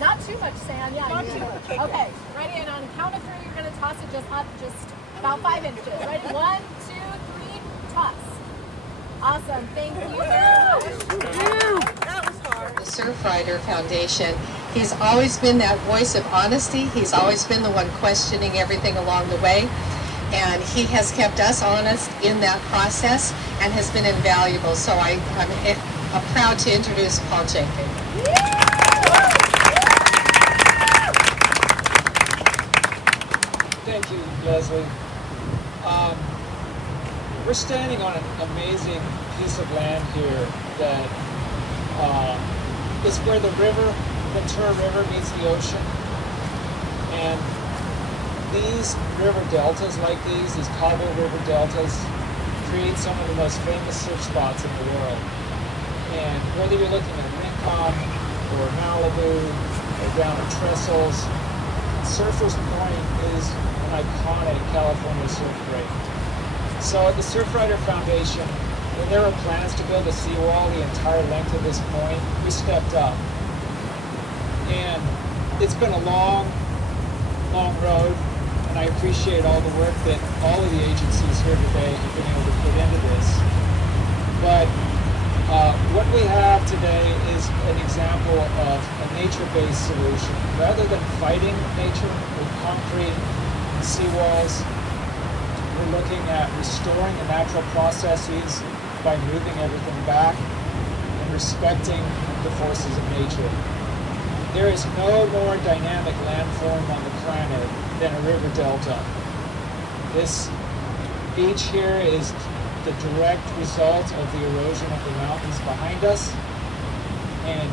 Not too much sand, yeah. Not too much. Okay, ready, and on count of three, you're going to toss it just up, just about 5 inches. Ready? 1, 2, 3, toss. Awesome, thank you very much. That was hard. The Surfrider Foundation. He's always been that voice of honesty. He's always been the one questioning everything along the way. And he has kept us honest in that process and has been invaluable. So I'm proud to introduce Paul Jenkin. Thank you, Leslie. We're standing on an amazing piece of land here that is where the Ventura River meets the ocean. And these river deltas like these cobble river deltas, create some of the most famous surf spots in the world. And whether you're looking at Rincon or Malibu or down at Trestles, Surfers Point is an iconic California surf break. So at the Surfrider Foundation, when there were plans to build a seawall the entire length of this point, we stepped up. And it's been a long, long road, and I appreciate all the work that all of the agencies here today have been able to put into this. But what we have today is an example of a nature-based solution. Rather than fighting nature with concrete and seawalls, we're looking at restoring the natural processes by moving everything back and respecting the forces of nature. There is no more dynamic landform on the planet than a river delta. This beach here is the direct result of the erosion of the mountains behind us, and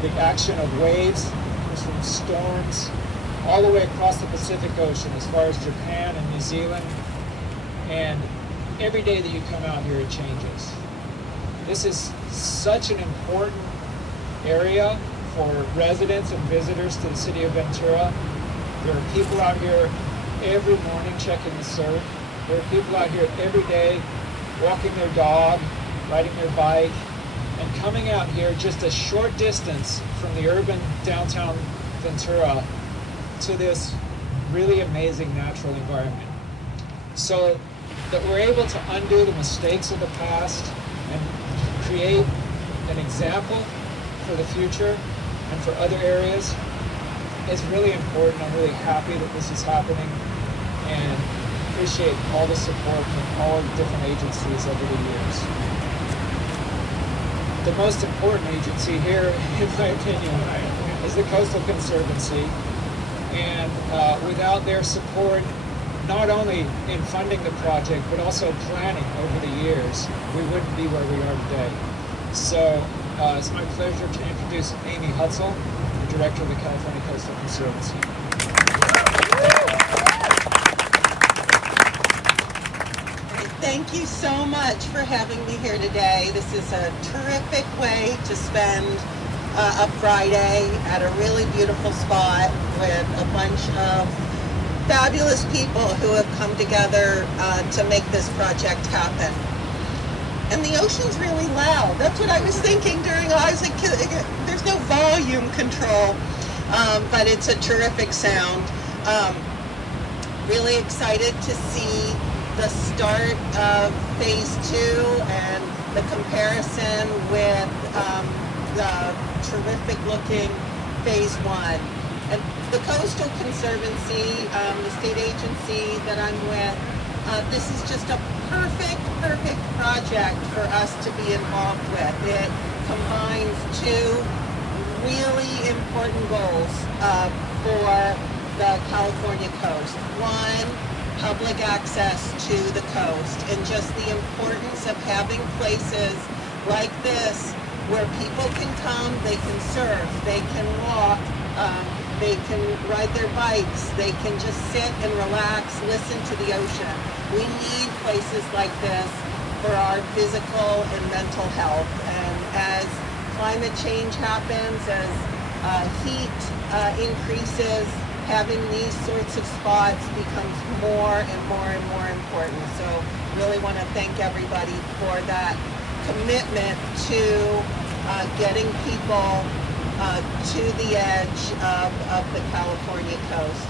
the action of waves from storms all the way across the Pacific Ocean as far as Japan and New Zealand. And every day that you come out here, it changes. This is such an important area for residents and visitors to the city of Ventura. There are people out here every morning checking the surf. There are people out here every day walking their dog, riding their bike, and coming out here just a short distance from the urban downtown Ventura to this really amazing natural environment. So that we're able to undo the mistakes of the past and create an example for the future and for other areas is really important. I'm really happy that this is happening and appreciate all the support from all the different agencies over the years. The most important agency here, in my opinion, is the Coastal Conservancy. And without their support, not only in funding the project, but also planning over the years, we wouldn't be where we are today. So it's my pleasure to introduce Amy Hutzel, the Director of the California Coastal Conservancy. Thank you so much for having me here today. This is a terrific way to spend a Friday at a really beautiful spot with a bunch of fabulous people who have come together to make this project happen. And the ocean's really loud. That's what I was thinking during, I was like, there's no volume control, but it's a terrific sound. Really excited to see the start of phase 2 and the comparison with the terrific looking phase 1. And the Coastal Conservancy, the state agency that I'm with, this is just a perfect project for us to be involved with. It combines two really important goals for the California coast. One, public access to the coast, and just the importance of having places like this where people can come, they can surf, they can walk, they can ride their bikes, they can just sit and relax, listen to the ocean. We need places like this for our physical and mental health. And as climate change happens, as heat increases, having these sorts of spots becomes more and more important. So really want to thank everybody for that commitment to getting people to the edge of the California coast.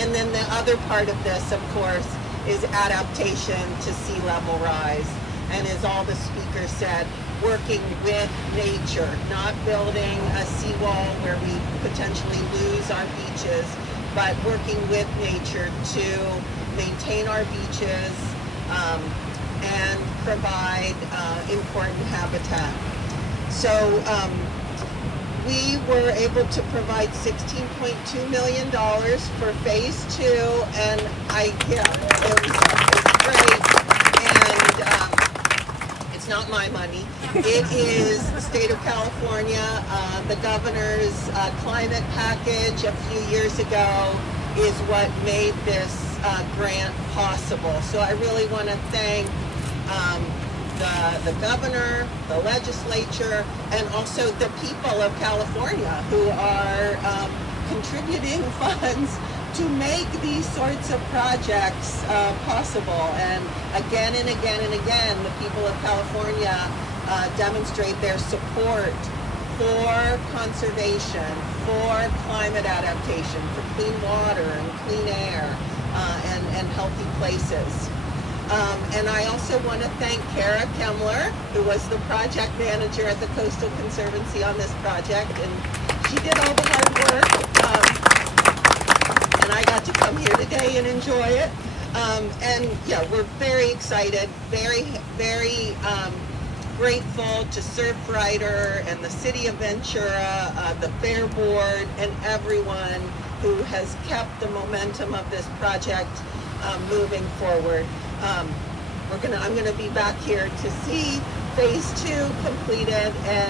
And then the other part of this, of course, is adaptation to sea level rise. And as all the speakers said, working with nature, not building a seawall where we potentially lose our beaches, but working with nature to maintain our beaches and provide important habitat. So we were able to provide $16.2 million for phase 2, and it was great. And it's not my money. It is the state of California. The governor's climate package a few years ago is what made this grant possible. So I really want to thank the governor, the legislature, and also the people of California who are contributing funds to make these sorts of projects possible. And again and again and again, the people of California demonstrate their support for conservation, for climate adaptation, for clean water and clean air, and healthy places. And I also want to thank Kara Kemmler, who was the project manager at the Coastal Conservancy on this project, and she did all the hard work. And I got to come here today and enjoy it. And yeah, we're very excited, very grateful to Surfrider and the City of Ventura, the Fair Board, and everyone who has kept the momentum of this project moving forward. I'm gonna be back here to see phase 2 completed, and